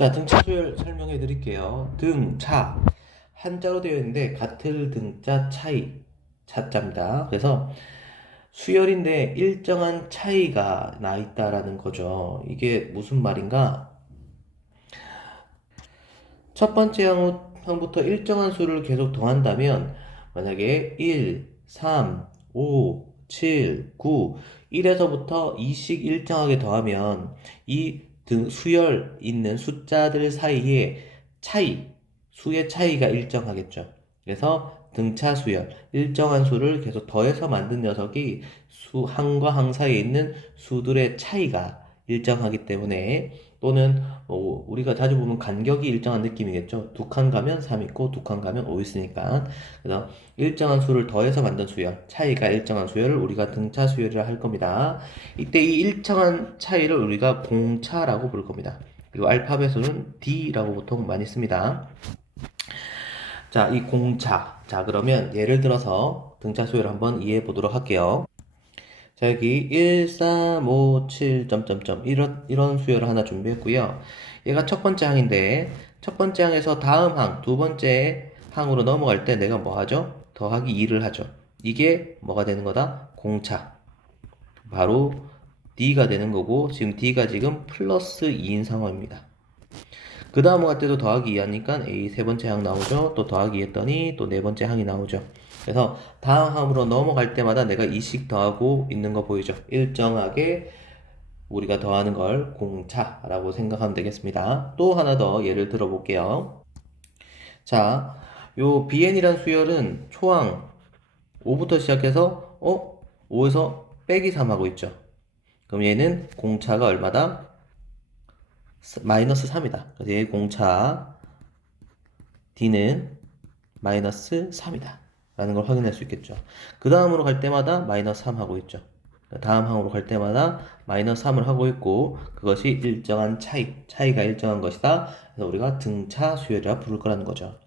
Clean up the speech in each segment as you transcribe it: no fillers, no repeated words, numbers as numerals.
자, 등차 수열 설명해 드릴게요. 등차 한자로 되어 있는데 같을 등자 차이 차자입니다. 그래서 수열인데 일정한 차이가 나 있다라는 거죠. 이게 무슨 말인가? 첫 번째 항부터 일정한 수를 계속 더한다면 만약에 1, 3, 5, 7, 9 1에서부터 2씩 일정하게 더하면 이 수열 있는 숫자들 사이에 수의 차이가 일정하겠죠. 그래서 등차 수열, 일정한 수를 계속 더해서 만든 녀석이 항과 항 사이에 있는 수들의 차이가 일정하기 때문에 또는 우리가 자주 보면 간격이 일정한 느낌이겠죠. 두 칸 가면 3 있고 두 칸 가면 5 있으니까. 그래서 일정한 수를 더해서 만든 수열, 차이가 일정한 수열을 우리가 등차 수열이라 할 겁니다. 이때 이 일정한 차이를 우리가 공차라고 부를 겁니다. 그리고 알파벳으로는 D라고 보통 많이 씁니다. 자, 이 공차. 자, 그러면 예를 들어서 등차 수열을 한번 이해해 보도록 할게요. 자, 여기 1, 3, 5, 7, 점점점 이런 수열을 하나 준비했고요. 얘가 첫 번째 항인데 첫 번째 항에서 다음 항, 두 번째 항으로 넘어갈 때 내가 뭐 하죠? 더하기 2를 하죠. 이게 뭐가 되는 거다? 공차. 바로 D가 되는 거고 지금 D가 지금 플러스 2인 상황입니다. 그 다음 갈 때도 더하기 2 하니까 A 세 번째 항 나오죠. 또 더하기 했더니 또 네 번째 항이 나오죠. 그래서 다음 항으로 넘어갈 때마다 내가 2씩 더하고 있는 거 보이죠? 일정하게 우리가 더하는 걸 공차라고 생각하면 되겠습니다. 또 하나 더 예를 들어 볼게요. 자, 요 BN이란 수열은 초항 5부터 시작해서 5에서 빼기 3 하고 있죠. 그럼 얘는 공차가 얼마다? 마이너스 3이다. 그래서 얘 공차 D는 마이너스 3이다. 라는 걸 확인할 수 있겠죠. 그 다음으로 갈 때마다 마이너스 3 하고 있죠. 다음 항으로 갈 때마다 마이너스 3을 하고 있고 그것이 일정한 차이가 일정한 것이다. 그래서 우리가 등차 수열이라 부를 거라는 거죠.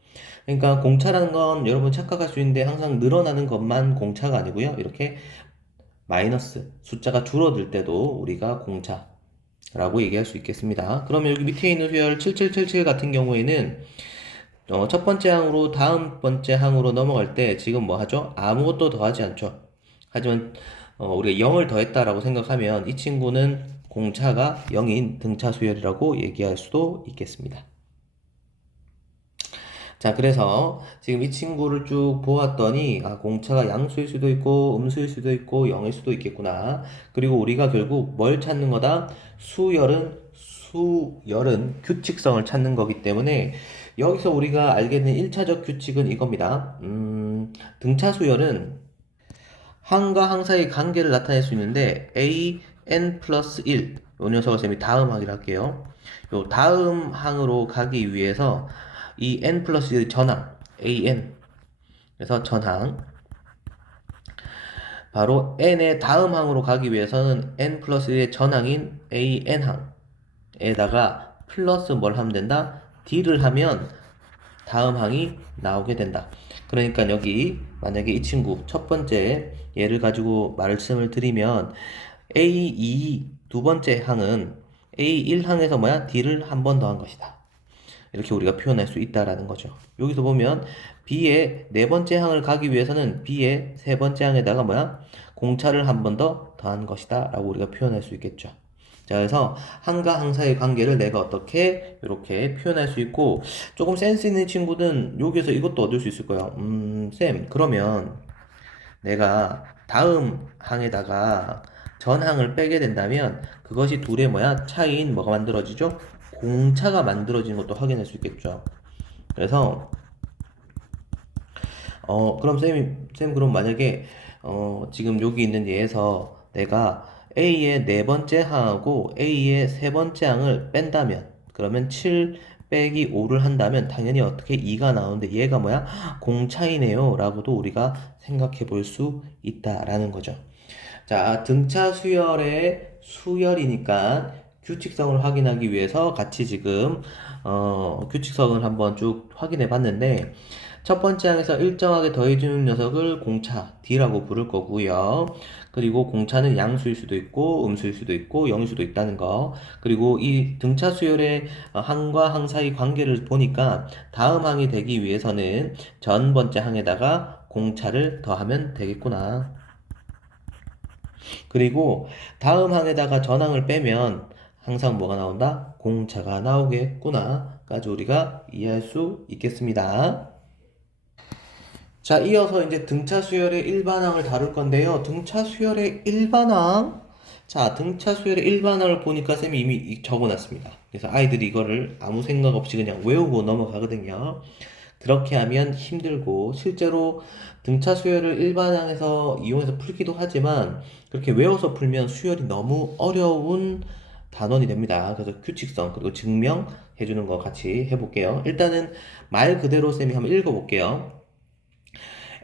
그러니까 공차라는 건 여러분 착각할 수 있는데 항상 늘어나는 것만 공차가 아니고요. 이렇게 마이너스 숫자가 줄어들 때도 우리가 공차라고 얘기할 수 있겠습니다. 그러면 여기 밑에 있는 수열 7777 같은 경우에는 첫 번째 항으로 다음 번째 항으로 넘어갈 때 지금 뭐 하죠? 아무것도 더하지 않죠. 하지만 우리가 0을 더했다라고 생각하면 이 친구는 공차가 0인 등차 수열이라고 얘기할 수도 있겠습니다. 자, 그래서 지금 이 친구를 쭉 보았더니 공차가 양수일 수도 있고 음수일 수도 있고 0일 수도 있겠구나. 그리고 우리가 결국 뭘 찾는 거다? 수열은 규칙성을 찾는 거기 때문에 여기서 우리가 알게 된 1차적 규칙은 이겁니다. 등차 수열은 항과 항 사이의 관계를 나타낼 수 있는데 a n 플러스 1 요 녀석을 쌤이 다음 항이라 할게요. 요 다음 항으로 가기 위해서 이 n 플러스 1 전항 an 그래서 전항 바로 n의 다음 항으로 가기 위해서는 n 플러스 1의 전항인 an 항에다가 플러스 뭘 하면 된다? d를 하면 다음 항이 나오게 된다. 그러니까 여기 만약에 이 친구 첫 번째 예를 가지고 말씀을 드리면 A2 두 번째 항은 A1항에서 뭐야? D를 한 번 더 한 것이다. 이렇게 우리가 표현할 수 있다라는 거죠. 여기서 보면 B의 네 번째 항을 가기 위해서는 B의 세 번째 항에다가 뭐야? 공차를 한 번 더 더한 것이다 라고 우리가 표현할 수 있겠죠. 자, 그래서 항과 항 사이의 관계를 내가 어떻게 이렇게 표현할 수 있고 조금 센스 있는 친구는 여기서 이것도 얻을 수 있을 거예요. 쌤, 그러면 내가 다음 항에다가 전 항을 빼게 된다면 그것이 둘의 뭐야? 차이인 뭐가 만들어지죠? 공차가 만들어지는 것도 확인할 수 있겠죠. 그래서 그럼 쌤 그럼 만약에 지금 여기 있는 예에서 내가 A의 네 번째 항하고 A의 세 번째 항을 뺀다면 그러면 7 빼기 5를 한다면 당연히 어떻게 2가 나오는데 얘가 뭐야? 공차이네요 라고도 우리가 생각해 볼 수 있다라는 거죠. 자, 등차 수열의 수열이니까 규칙성을 확인하기 위해서 같이 지금 규칙성을 한번 쭉 확인해 봤는데 첫 번째 항에서 일정하게 더해주는 녀석을 공차 D라고 부를 거고요. 그리고 공차는 양수일 수도 있고 음수일 수도 있고 영일 수도 있다는 거. 그리고 이 등차 수열의 항과 항 사이 관계를 보니까 다음 항이 되기 위해서는 전 번째 항에다가 공차를 더하면 되겠구나. 그리고 다음 항에다가 전항을 빼면 항상 뭐가 나온다? 공차가 나오겠구나 까지 우리가 이해할 수 있겠습니다. 자, 이어서 이제 등차 수열의 일반항을 다룰 건데요. 등차 수열의 일반항? 자, 등차 수열의 일반항을 보니까 쌤이 이미 적어놨습니다. 그래서 아이들이 이거를 아무 생각 없이 그냥 외우고 넘어가거든요. 그렇게 하면 힘들고 실제로 등차 수열을 일반항에서 이용해서 풀기도 하지만 그렇게 외워서 풀면 수열이 너무 어려운 단원이 됩니다. 그래서 규칙성 그리고 증명해 주는 거 같이 해볼게요. 일단은 말 그대로 쌤이 한번 읽어볼게요.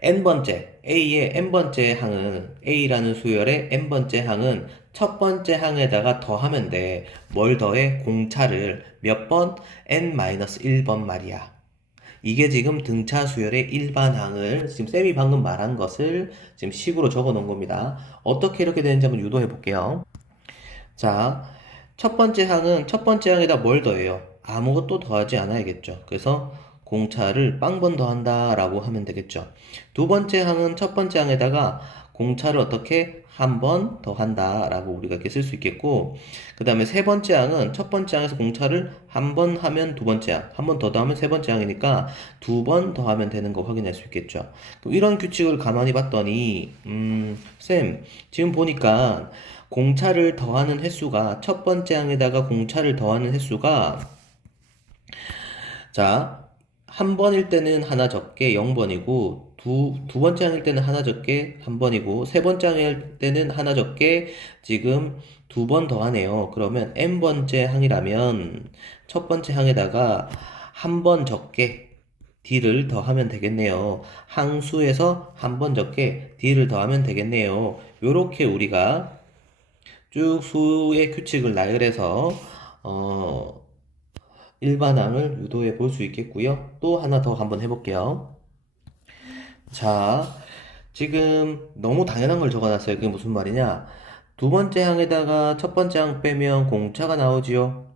n번째 A의 n번째 항은 A라는 수열의 n번째 항은 첫 번째 항에다가 더하면 돼. 뭘 더해? 공차를 몇 번? n-1번 말이야. 이게 지금 등차 수열의 일반항을 지금 쌤이 방금 말한 것을 지금 식으로 적어 놓은 겁니다. 어떻게 이렇게 되는지 한번 유도해 볼게요. 자, 첫 번째 항은 첫 번째 항에다 뭘 더해요? 아무것도 더하지 않아야겠죠. 그래서 공차를 빵번 더한다 라고 하면 되겠죠. 두 번째 항은 첫 번째 항에다가 공차를 어떻게 한 번 더한다 라고 우리가 이렇게 쓸 수 있겠고, 그 다음에 세 번째 항은 첫 번째 항에서 공차를 한 번 하면 두 번째 항, 한 번 더 더하면 세 번째 항이니까 두 번 더하면 되는 거 확인할 수 있겠죠. 이런 규칙을 가만히 봤더니 쌤 지금 보니까 공차를 더하는 횟수가 첫 번째 항에다가 공차를 더하는 횟수가 자, 한 번일 때는 하나 적게 0번이고 두 번째 항일 때는 하나 적게 한 번이고 세 번째 항일 때는 하나 적게 지금 두 번 더하네요. 그러면 n번째 항이라면 첫 번째 항에다가 한 번 적게 d를 더하면 되겠네요. 항수에서 한 번 적게 d를 더하면 되겠네요. 요렇게 우리가 쭉 수의 규칙을 나열해서 일반항을 유도해 볼 수 있겠고요. 또 하나 더 한번 해볼게요. 자, 지금 너무 당연한 걸 적어놨어요. 그게 무슨 말이냐? 두 번째 항에다가 첫 번째 항 빼면 공차가 나오지요.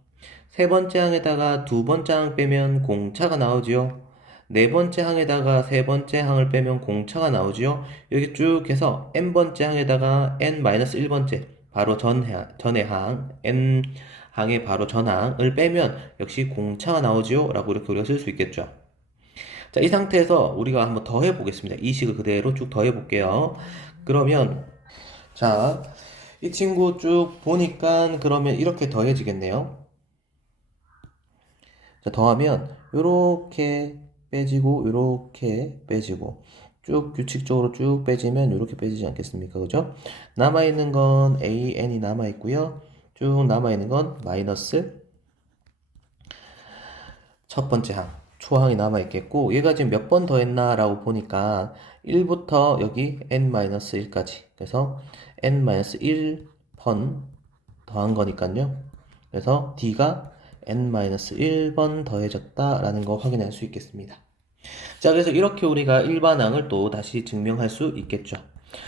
세 번째 항에다가 두 번째 항 빼면 공차가 나오지요. 네 번째 항에다가 세 번째 항을 빼면 공차가 나오지요. 여기 쭉 해서 n번째 항에다가 n-1번째 바로 전의 항 n 항의 바로 전항을 빼면 역시 공차가 나오지요 라고 이렇게 우리가 쓸 수 있겠죠. 자, 이 상태에서 우리가 한번 더 해보겠습니다. 이 식을 그대로 쭉 더 해볼게요. 그러면 자, 이 친구 쭉 보니까 그러면 이렇게 더해지겠네요. 자, 더하면 요렇게 빼지고 요렇게 빼지고 쭉 규칙적으로 쭉 빼지면 요렇게 빼지지 않겠습니까? 그죠? 남아있는 건 AN이 남아있고요. 쭉 남아있는 건 마이너스 첫 번째 항, 초항이 남아있겠고 얘가 지금 몇 번 더했나 라고 보니까 1부터 여기 n-1까지 그래서 n-1번 더한 거니까요. 그래서 D가 n-1번 더해졌다 라는 거 확인할 수 있겠습니다. 자, 그래서 이렇게 우리가 일반항을 또 다시 증명할 수 있겠죠.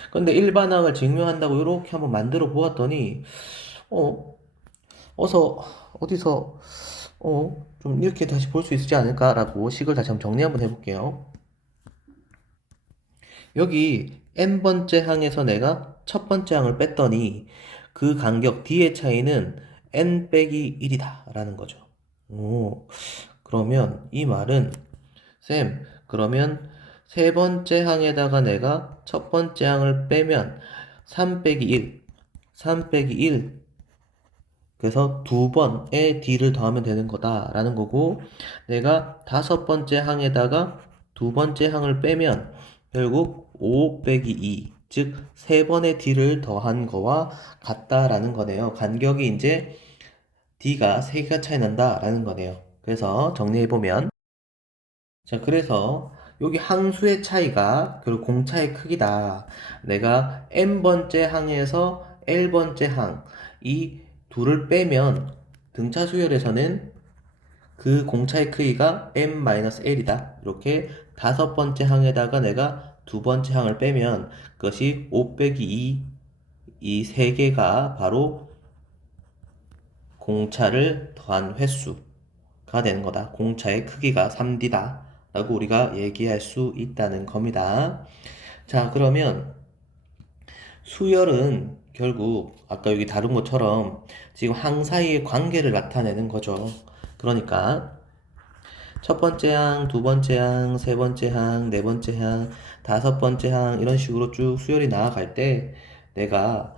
그런데 일반항을 증명한다고 이렇게 한번 만들어 보았더니 어서 어디서 좀 이렇게 다시 볼 수 있지 않을까라고 식을 다시 한번 정리 한번 해볼게요. 여기 n번째 항에서 내가 첫 번째 항을 뺐더니 그 간격 D의 차이는 n 빼기 1이다 라는 거죠. 그러면 이 말은 쌤, 그러면 세 번째 항에다가 내가 첫 번째 항을 빼면 3 빼기 1, 3 빼기 1 그래서 두 번의 d를 더하면 되는 거다라는 거고 내가 다섯 번째 항에다가 두 번째 항을 빼면 결국 5 빼기 2, 즉 세 번의 d를 더한 거와 같다라는 거네요. 간격이 이제 d가 3개가 차이 난다라는 거네요. 그래서 정리해보면 자, 그래서 여기 항수의 차이가 결국 공차의 크기다. 내가 n번째 항에서 l번째 항, 이 둘을 빼면 등차 수열에서는 그 공차의 크기가 m-l이다. 이렇게 다섯 번째 항에다가 내가 두 번째 항을 빼면 그것이 5 빼기 2, 이 세 개가 바로 공차를 더한 횟수가 되는 거다. 공차의 크기가 3D다 라고 우리가 얘기할 수 있다는 겁니다. 자, 그러면 수열은 결국 아까 여기 다룬 것처럼 지금 항 사이의 관계를 나타내는 거죠. 그러니까 첫 번째 항, 두 번째 항, 세 번째 항, 네 번째 항, 다섯 번째 항 이런 식으로 쭉 수열이 나아갈 때 내가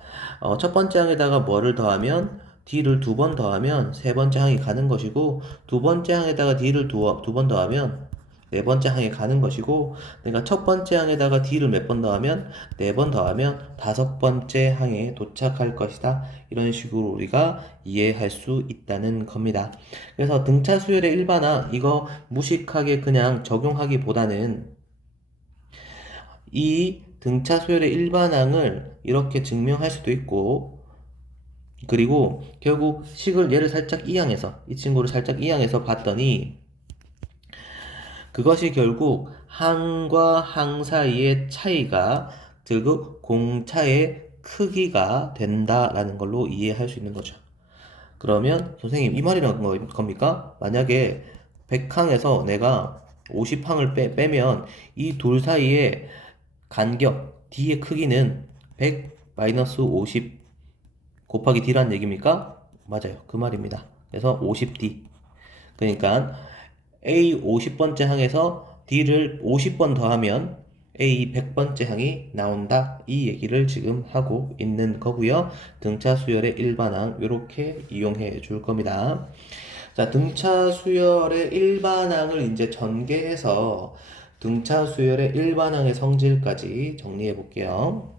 첫 번째 항에다가 뭐를 더하면 d를 두 번 더하면 세 번째 항이 가는 것이고 두 번째 항에다가 d를 두 번 더하면 네 번째 항에 가는 것이고 내가 첫 번째 항에다가 d를 몇 번 더하면 네 번 더하면 다섯 번째 항에 도착할 것이다. 이런 식으로 우리가 이해할 수 있다는 겁니다. 그래서 등차 수열의 일반항 이거 무식하게 그냥 적용하기보다는 이 등차 수열의 일반항을 이렇게 증명할 수도 있고 그리고 결국 식을 얘를 살짝 이항해서 이 친구를 살짝 이항해서 봤더니 그것이 결국 항과 항 사이의 차이가 결국 공차의 크기가 된다라는 걸로 이해할 수 있는 거죠. 그러면 선생님 이 말이란 겁니까? 만약에 100항에서 내가 50항을 빼면 이 돌 사이의 간격 D의 크기는 100-50 곱하기 D란 얘기입니까? 맞아요. 그 말입니다. 그래서 50D. 그러니까 A 50번째 항에서 D를 50번 더하면 A 100번째 항이 나온다. 이 얘기를 지금 하고 있는 거고요. 등차 수열의 일반항 이렇게 이용해 줄 겁니다. 자, 등차 수열의 일반항을 이제 전개해서 등차 수열의 일반항의 성질까지 정리해 볼게요.